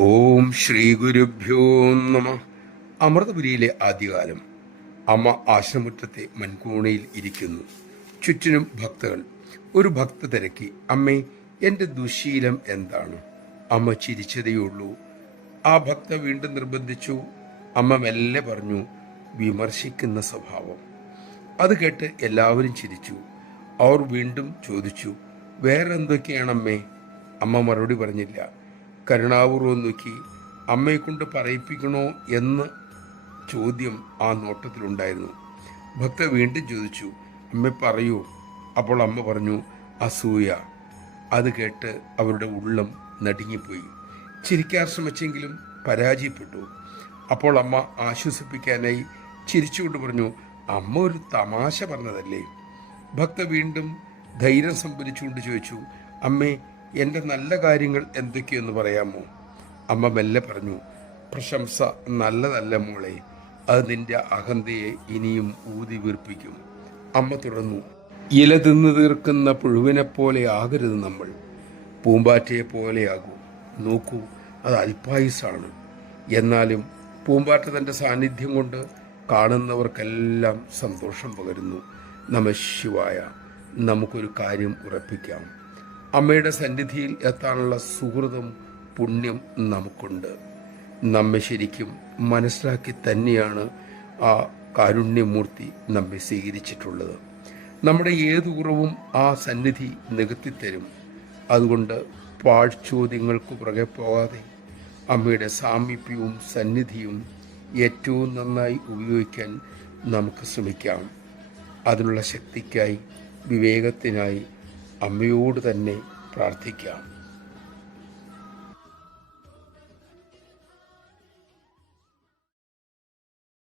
ഓം ശ്രീ ഗുരുഭ്യോ നമ. അമൃതപുരിയിലെ ആദ്യകാലം. അമ്മ ആശ്രമമുറ്റത്തെ മൺകൂണയിൽ ഇരിക്കുന്നു. ചുറ്റിനും ഭക്തകൾ. ഒരു ഭക്ത തിരക്കി, അമ്മേ, എൻ്റെ ദുശീലം എന്താണ്? അമ്മ ചിരിച്ചതേയുള്ളൂ. ആ ഭക്ത വീണ്ടും നിർബന്ധിച്ചു. അമ്മ മെല്ലെ പറഞ്ഞു, വിമർശിക്കുന്ന സ്വഭാവം. അത് കേട്ട് എല്ലാവരും ചിരിച്ചു. അവർ വീണ്ടും ചോദിച്ചു, വേറെ എന്തൊക്കെയാണമ്മേ? അമ്മ മറുപടി പറഞ്ഞില്ല. കരുണാപൂർവം നോക്കി. അമ്മയെക്കൊണ്ട് പറയിപ്പിക്കണോ എന്ന ചോദ്യം ആ നോട്ടത്തിലുണ്ടായിരുന്നു. ഭക്ത വീണ്ടും ചോദിച്ചു, അമ്മ പറയൂ. അപ്പോൾ അമ്മ പറഞ്ഞു, അസൂയ. അത് കേട്ട് അവരുടെ ഉള്ളം നടുങ്ങിപ്പോയി. ചിരിക്കാൻ ശ്രമിച്ചെങ്കിലും പരാജയപ്പെട്ടു. അപ്പോൾ അമ്മ ആശ്വസിപ്പിക്കാനായി ചിരിച്ചുകൊണ്ട് പറഞ്ഞു, അമ്മ ഒരു തമാശ പറഞ്ഞതല്ലേ. ഭക്ത വീണ്ടും ധൈര്യം സംഭരിച്ചുകൊണ്ട് ചോദിച്ചു, അമ്മേ, എൻ്റെ നല്ല കാര്യങ്ങൾ എന്തൊക്കെയെന്ന് പറയാമോ? അമ്മ മെല്ലെ പറഞ്ഞു, പ്രശംസ നല്ലതല്ല മോളെ, അത് നിന്റെ അഹന്തയെ ഇനിയും ഊതി വീർപ്പിക്കും. അമ്മ തുടർന്നു, ഇല തിന്നു തീർക്കുന്ന പുഴുവിനെ പോലെ ആകരുത് നമ്മൾ, പൂമ്പാറ്റയെ പോലെയാകൂ. നോക്കൂ, അത് അല്പായുസാണ്. എന്നാലും പൂമ്പാറ്റ തൻ്റെ സാന്നിധ്യം കൊണ്ട് കാണുന്നവർക്കെല്ലാം സന്തോഷം പകരുന്നു. നമഃശിവായ. നമുക്കൊരു കാര്യം ഉറപ്പിക്കാം, അമ്മയുടെ സന്നിധിയിൽ എത്താനുള്ള സുഹൃതം, പുണ്യം നമുക്കുണ്ട്. നമ്മെ ശരിക്കും മനസ്സിലാക്കി തന്നെയാണ് ആ കാരുണ്യമൂർത്തി നമ്മെ സ്വീകരിച്ചിട്ടുള്ളത്. നമ്മുടെ ഏതു കുറവും ആ സന്നിധി നികത്തിത്തരും. അതുകൊണ്ട് പാഴ്ചോദ്യങ്ങൾക്ക് പുറകെ പോകാതെ അമ്മയുടെ സാമീപ്യവും സന്നിധിയും ഏറ്റവും നന്നായി ഉപയോഗിക്കാൻ നമുക്ക് ശ്രമിക്കാം. അതിനുള്ള ശക്തിക്കായി, വിവേകത്തിനായി അമ്മയോട് തന്നെ പ്രാർത്ഥിക്കാം.